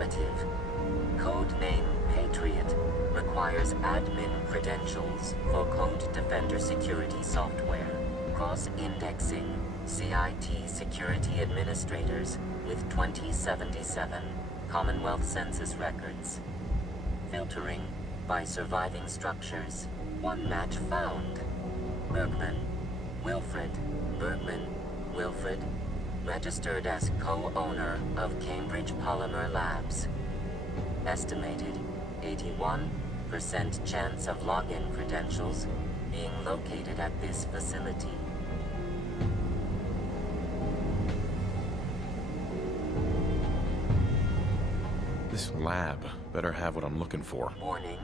Affirmative. Codename Patriot requires admin credentials for Code Defender security software. Cross-indexing CIT security administrators with 2077 Commonwealth Census records. Filtering by surviving structures. One match found. Bergman. Wilfred. Bergman. Wilfred. Registered as co-owner of Cambridge Polymer Labs. Estimated 81% chance of login credentials being located at this facility. This lab better have what I'm looking for. Warning.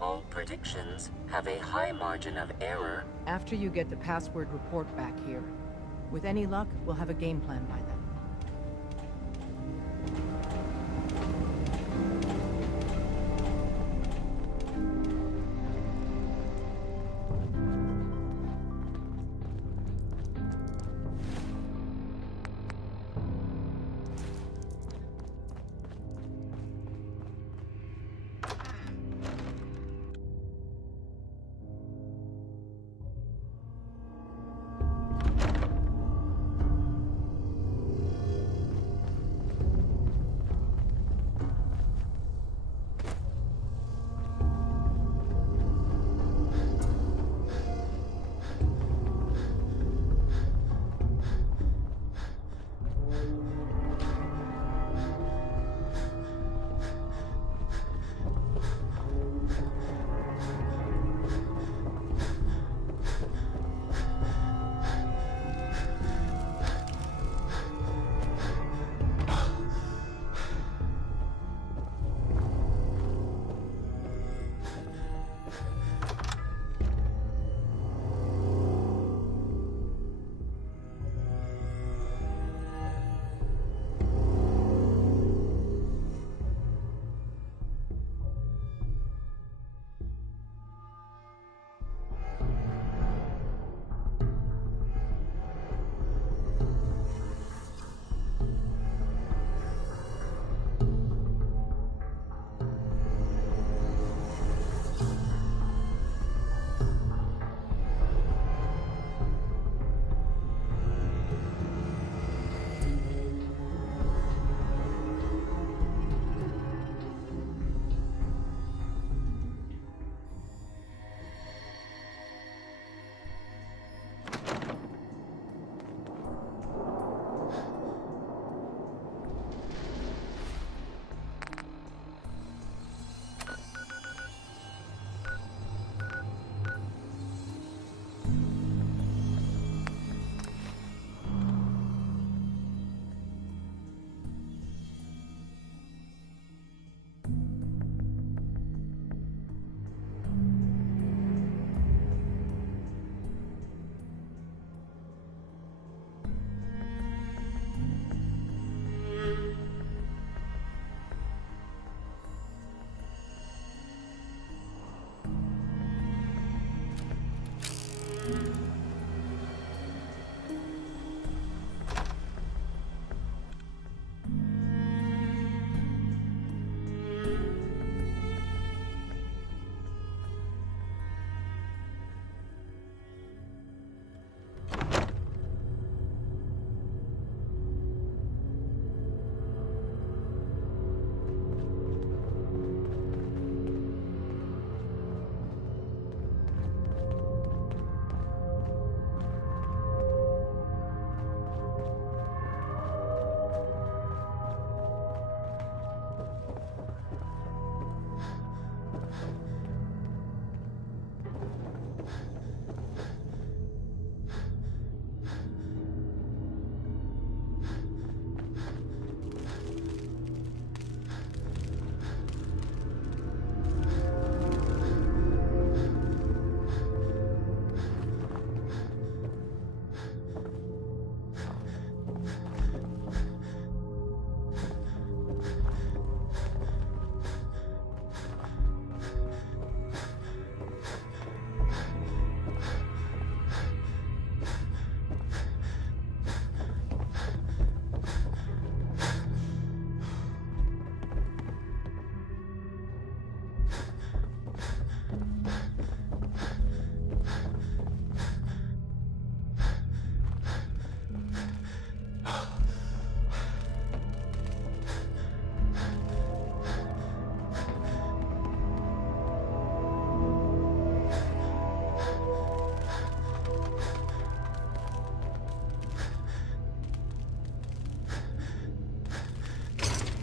All predictions have a high margin of error. After you get the password report back here. With any luck, we'll have a game plan by then.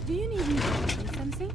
Do you need me to say something?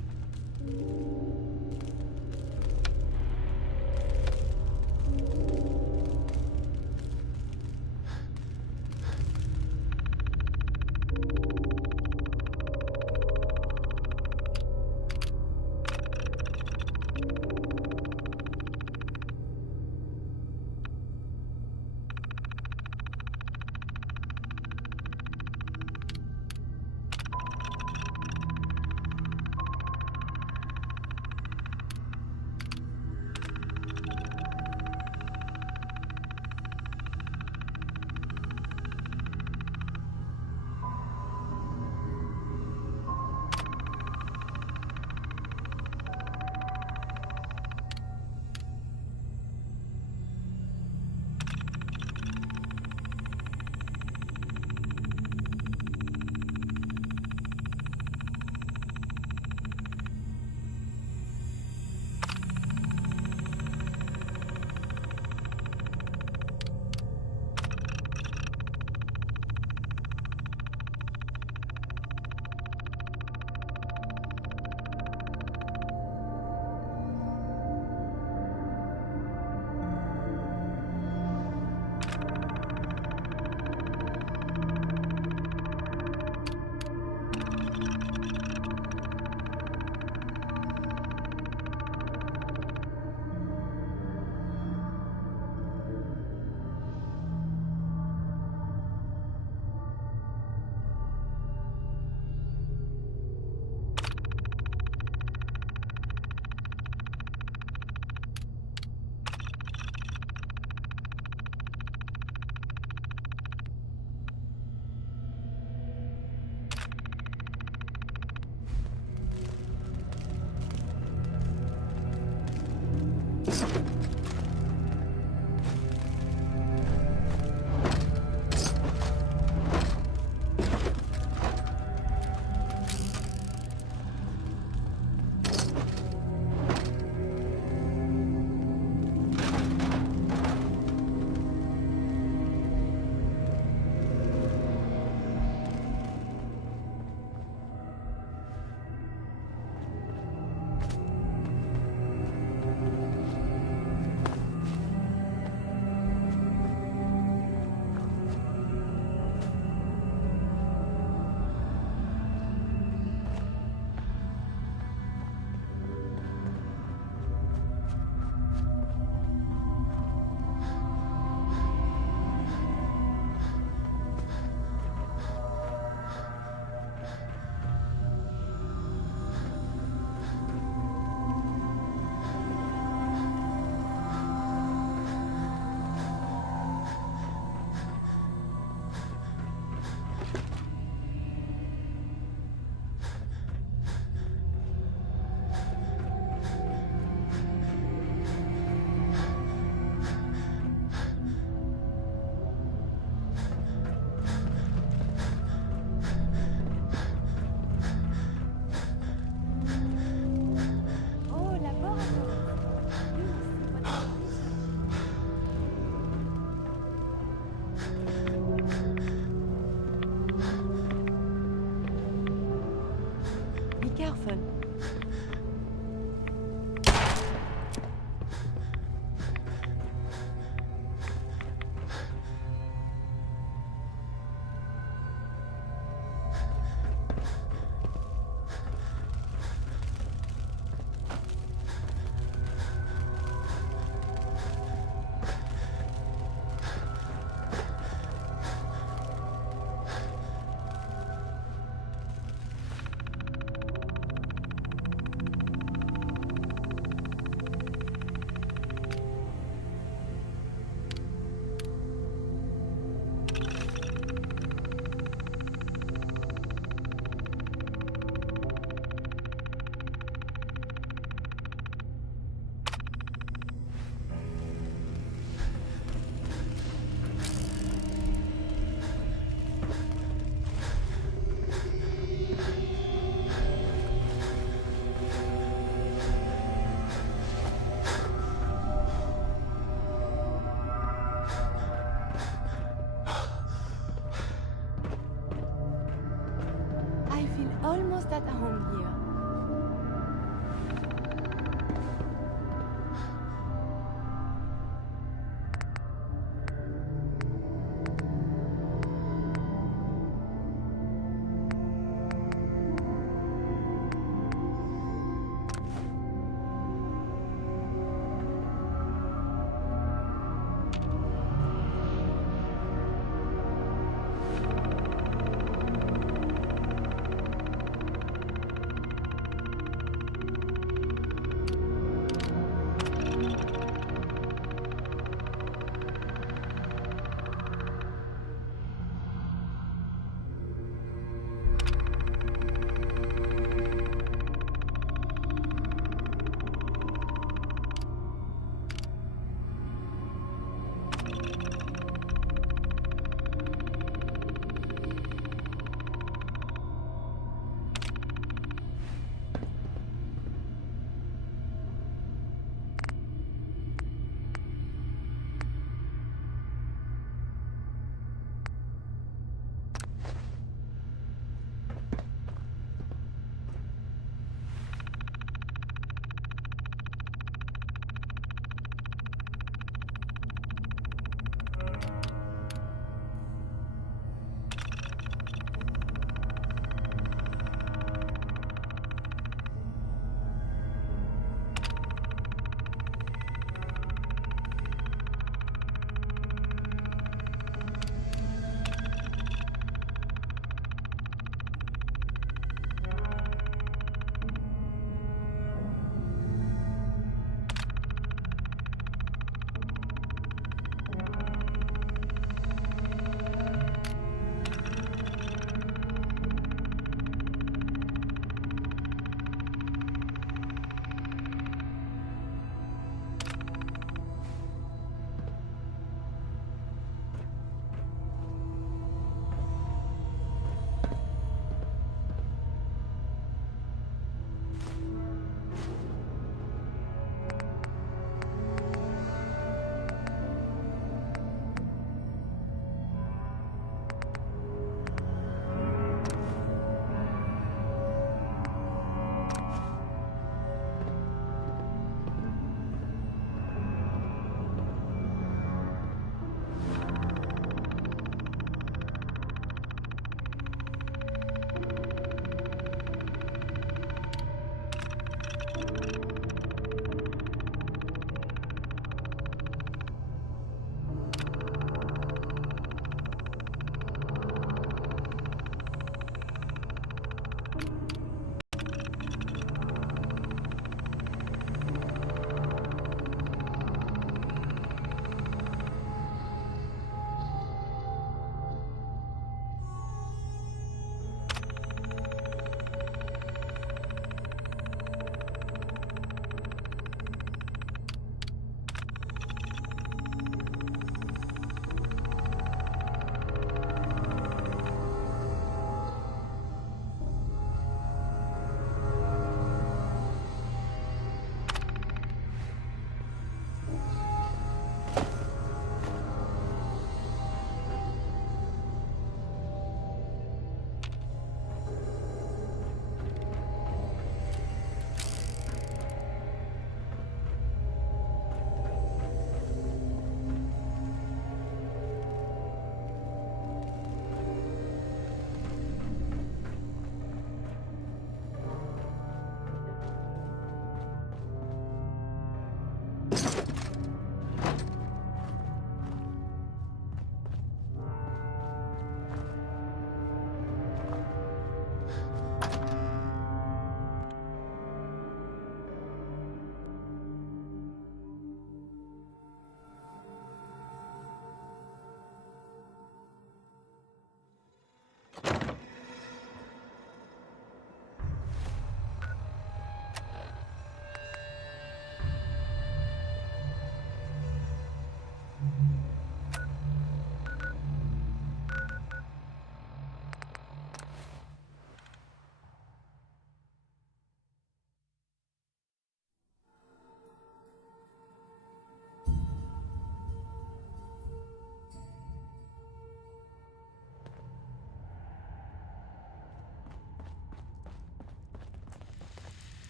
Careful.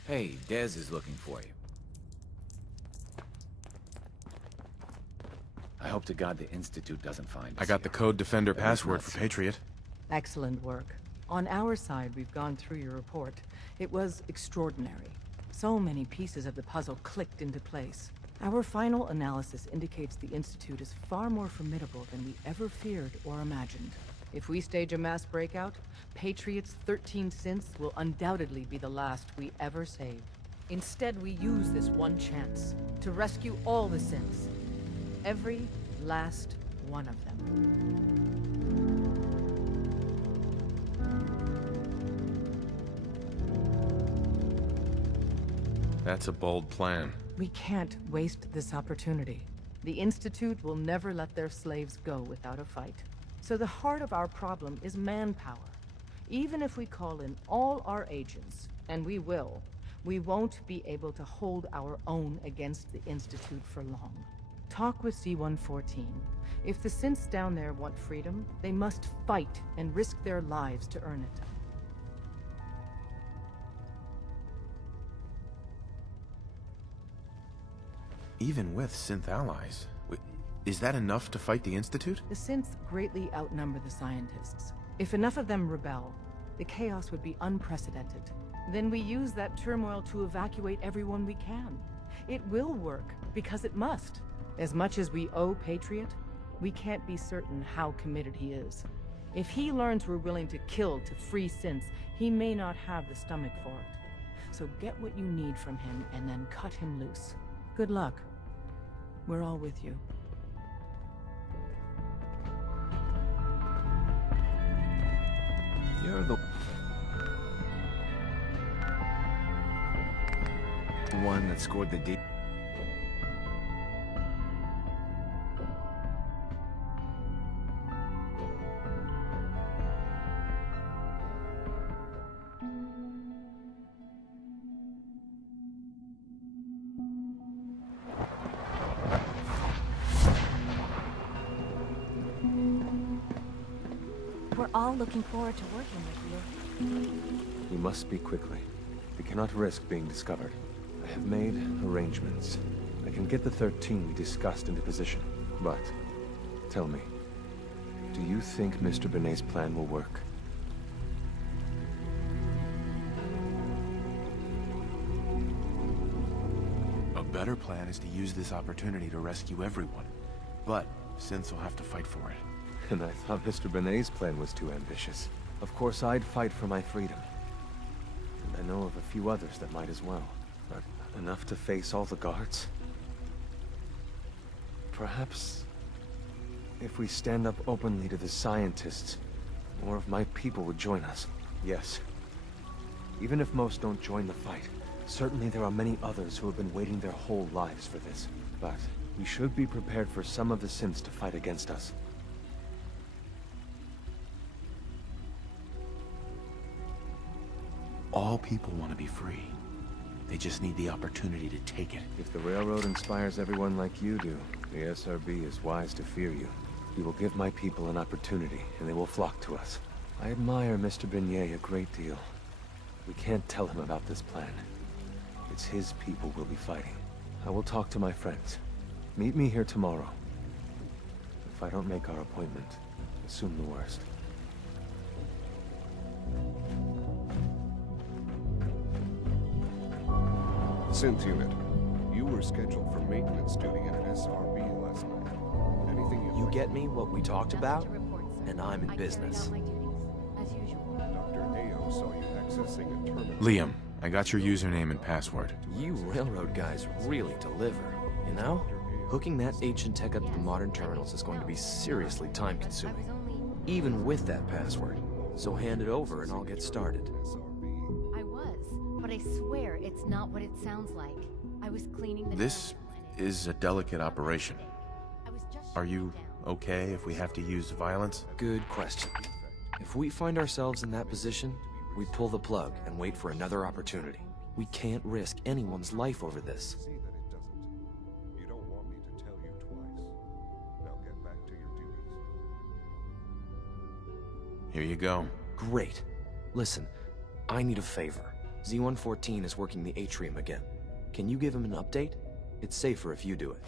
Hey, Dez is looking for you. I hope to God the Institute doesn't find us I got the here. code defender At least password not for soon. Patriot. Excellent work. On our side, we've gone through your report. It was extraordinary. So many pieces of the puzzle clicked into place. Our final analysis indicates the Institute is far more formidable than we ever feared or imagined. If we stage a mass breakout, Patriot's 13 synths will undoubtedly be the last we ever save. Instead, we use this one chance to rescue all the synths. Every last one of them. That's a bold plan. We can't waste this opportunity. The Institute will never let their slaves go without a fight. So the heart of our problem is manpower. Even if we call in all our agents, and we will, we won't be able to hold our own against the Institute for long. Talk with C-114. If the synths down there want freedom, they must fight and risk their lives to earn it. Even with synth allies, is that enough to fight the Institute? The synths greatly outnumber the scientists. If enough of them rebel, the chaos would be unprecedented. Then we use that turmoil to evacuate everyone we can. It will work, because it must. As much as we owe Patriot, we can't be certain how committed he is. If he learns we're willing to kill to free synths, he may not have the stomach for it. So get what you need from him and then cut him loose. Good luck. We're all with you. You're the one that scored the deep. We're all looking forward to working with you. We must speak quickly. We cannot risk being discovered. I have made arrangements. I can get the 13 we discussed into position. But, tell me, do you think Mr. Benet's plan will work? A better plan is to use this opportunity to rescue everyone. But synths will have to fight for it. And I thought Mr. Benet's plan was too ambitious. Of course, I'd fight for my freedom. And I know of a few others that might as well. But enough to face all the guards? Perhaps, if we stand up openly to the scientists, more of my people would join us. Yes. Even if most don't join the fight, certainly there are many others who have been waiting their whole lives for this. But we should be prepared for some of the synths to fight against us. All people want to be free. They just need the opportunity to take it. If the railroad inspires everyone like you do, the SRB is wise to fear you. You will give my people an opportunity, and they will flock to us. I admire Mr. Benet a great deal. We can't tell him about this plan. It's his people we'll be fighting. I will talk to my friends. Meet me here tomorrow. If I don't make our appointment, assume the worst. Synth unit, you were scheduled for maintenance duty at an SRB last night. Anything You get me what we talked about, and I'm in business. Dr. Ayo saw you accessing a terminal. Liam, I got your username and password. You railroad guys really deliver, you know? Hooking that ancient tech up to the modern terminals is going to be seriously time-consuming, even with that password. So hand it over and I'll get started. I was, but I swear it's not what it sounds like. I was cleaning the... This is a delicate operation. I was just Are you okay if we have to use violence? Good question. If we find ourselves in that position, we pull the plug and wait for another opportunity. We can't risk anyone's life over this. See that it doesn't. You don't want me to tell you twice. Now get back to your duties. Here you go. Great. Listen, I need a favor. Z-114 is working the atrium again. Can you give him an update? It's safer if you do it.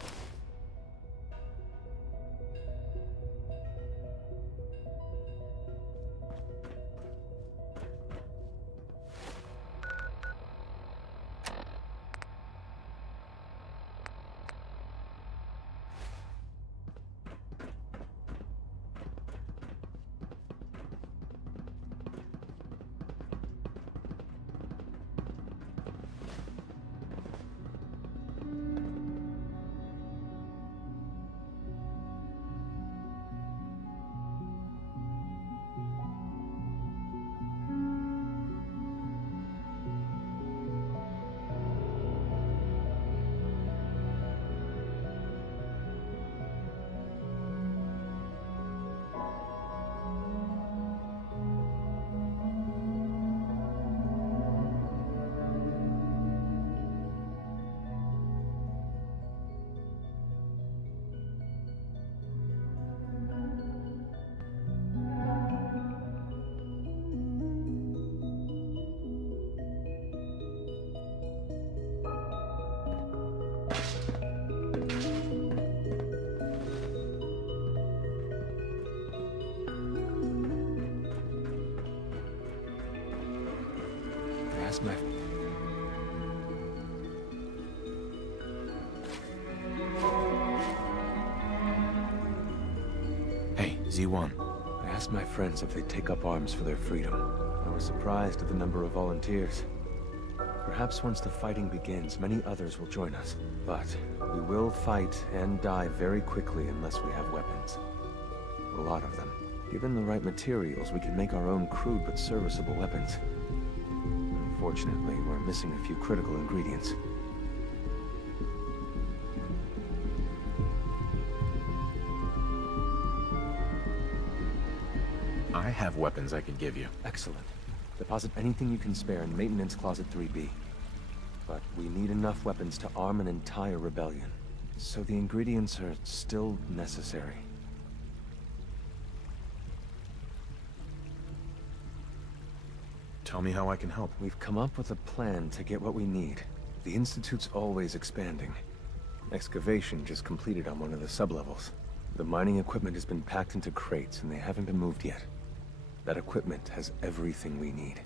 That's my... Hey, Z1. I asked my friends if they'd take up arms for their freedom. I was surprised at the number of volunteers. Perhaps once the fighting begins, many others will join us. But we will fight and die very quickly unless we have weapons. A lot of them. Given the right materials, we can make our own crude but serviceable weapons. Unfortunately, we're missing a few critical ingredients. I have weapons I can give you. Excellent. Deposit anything you can spare in Maintenance Closet 3B. But we need enough weapons to arm an entire rebellion. So the ingredients are still necessary. Tell me how I can help. We've come up with a plan to get what we need. The Institute's always expanding. Excavation just completed on one of the sublevels. The mining equipment has been packed into crates and they haven't been moved yet. That equipment has everything we need.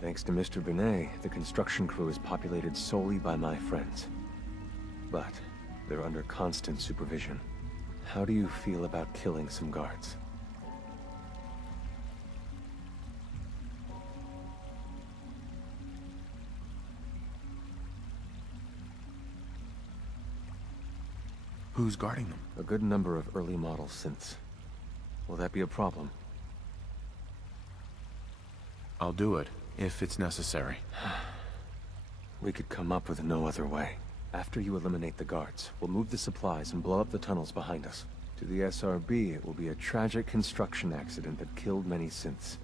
Thanks to Mr. Binet, the construction crew is populated solely by my friends. But they're under constant supervision. How do you feel about killing some guards? Who's guarding them? A good number of early model synths. Will that be a problem? I'll do it, if it's necessary. We could come up with no other way. After you eliminate the guards, we'll move the supplies and blow up the tunnels behind us. To the SRB, it will be a tragic construction accident that killed many synths.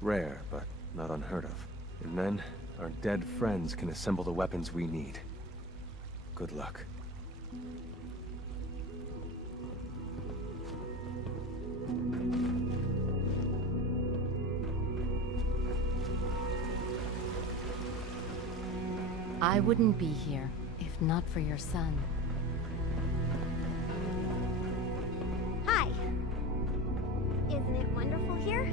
Rare, but not unheard of. And then, our dead friends can assemble the weapons we need. Good luck. I wouldn't be here if not for your son. Hi. Isn't it wonderful here?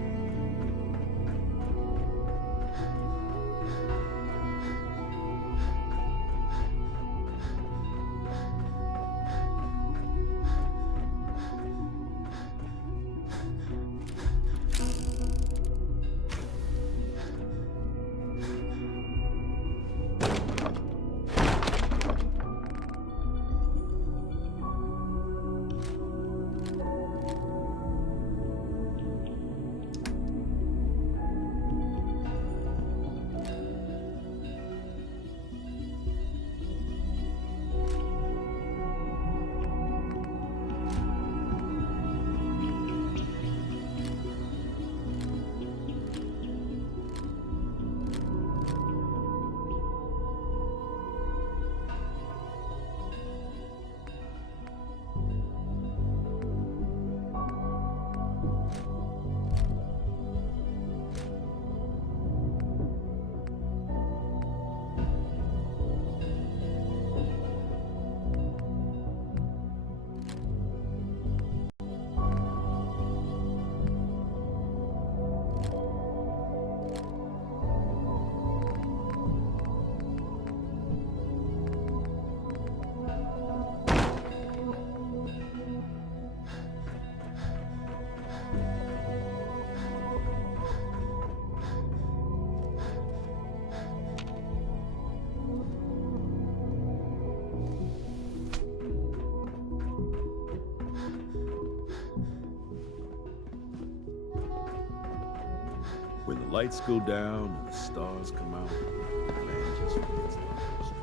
When the lights go down and the stars come out, man just forgets the stress.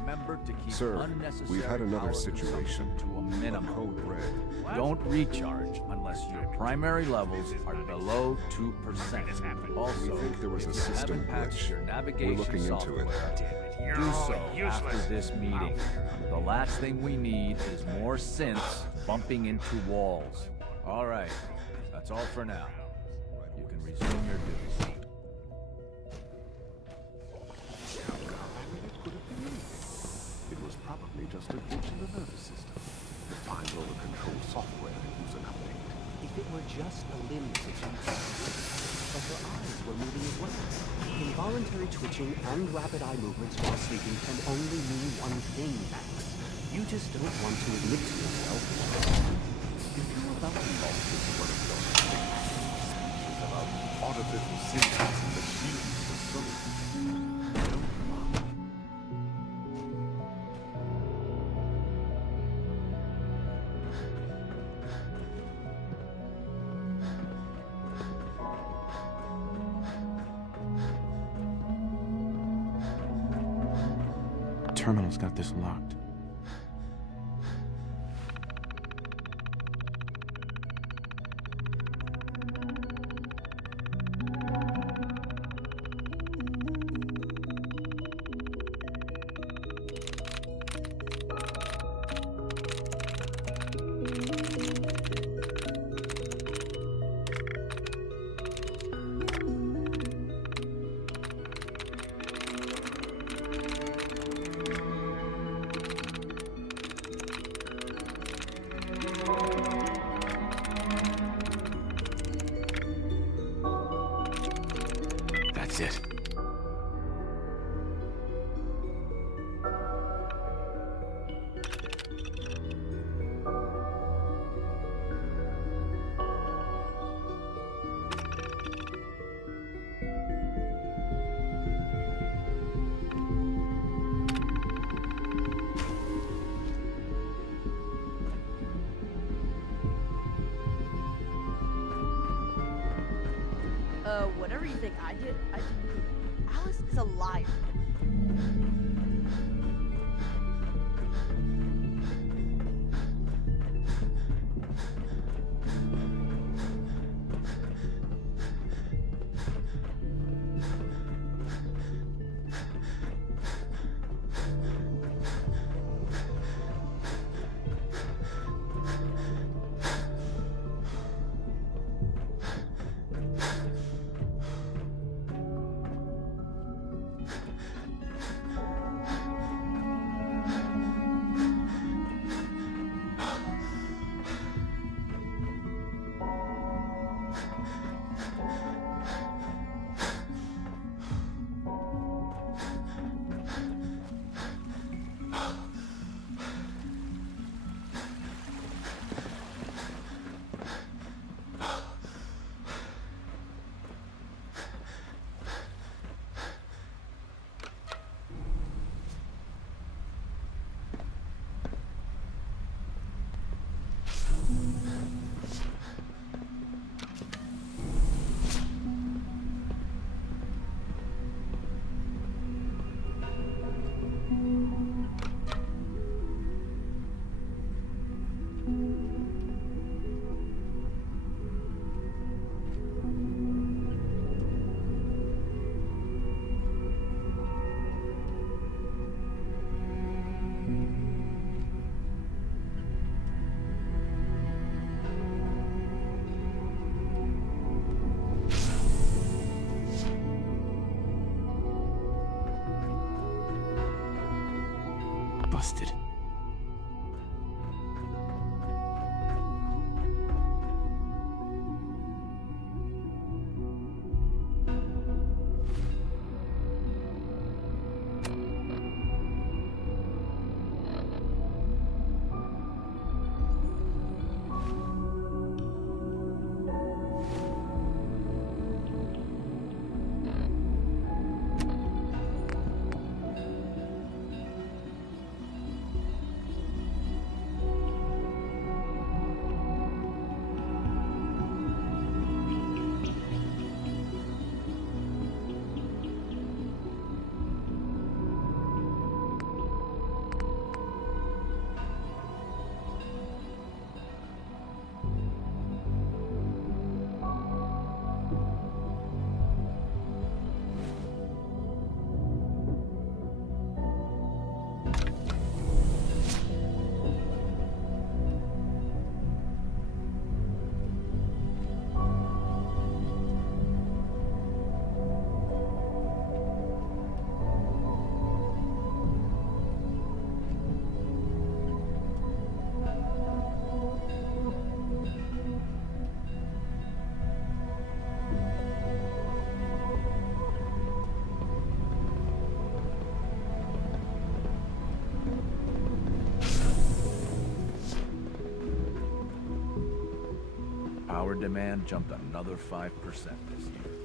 Remember to keep Sir, unnecessary we've had another power situation. consumption to a minimum. Code red. Don't recharge unless your primary levels are below 2%. Also, We think there was if a you system haven't patched glitch. your We're navigation looking into it. software, do so after this meeting. The last thing we need is more synths bumping into walls. All right, that's all for now. You can resume your duties. It was probably just a glitch in the nervous system. Find all the control software the user updated. If it were just a limb twitching, but her eyes were moving as well. Involuntary twitching and rapid eye movements while sleeping can only mean one thing, Max. You just don't want to admit to yourself. If you're about to fall into one of those speeches about artificial synthesis and the field for soul, Terminal's got this locked. That's it. Whatever you think I did. Alice is a liar. power demand jumped another 5% this year.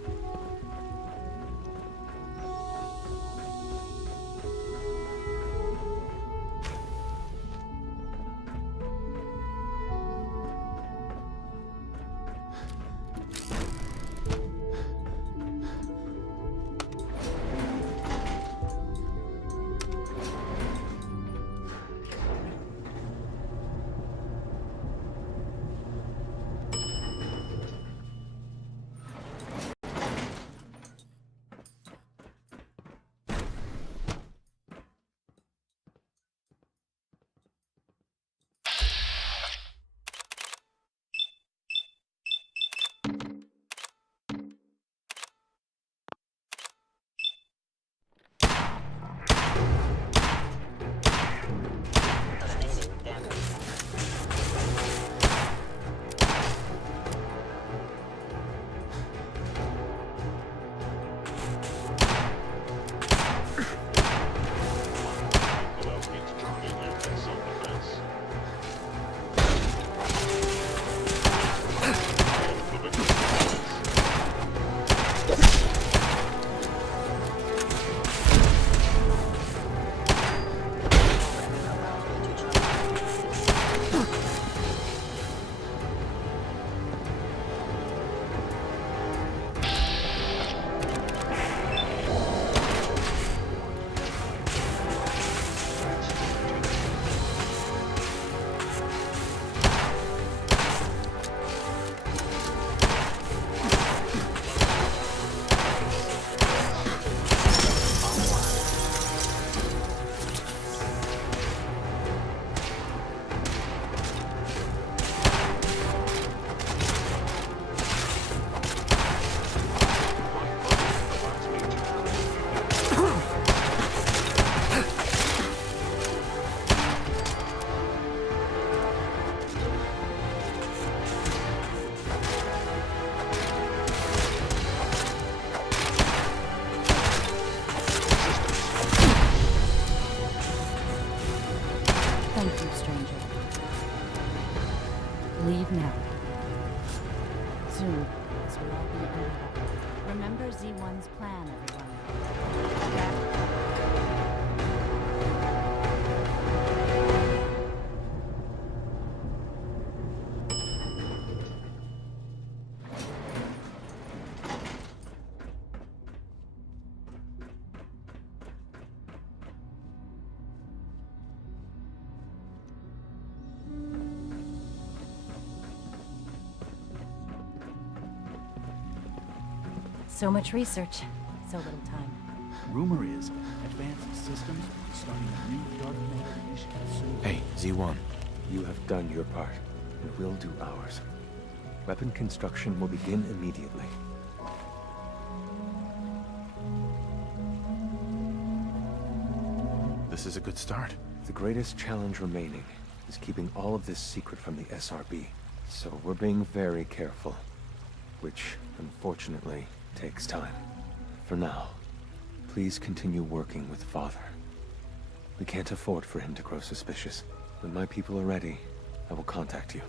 Leave now. Soon, this will all be over. Remember Z1's plan, everyone. So much research, so little time. Rumor is, advanced systems will be starting a new dark matter initiative soon. Hey, Z1. You have done your part, and we'll do ours. Weapon construction will begin immediately. This is a good start. The greatest challenge remaining is keeping all of this secret from the SRB. So we're being very careful, which, unfortunately, takes time. For now, please continue working with Father. We can't afford for him to grow suspicious. When my people are ready, I will contact you.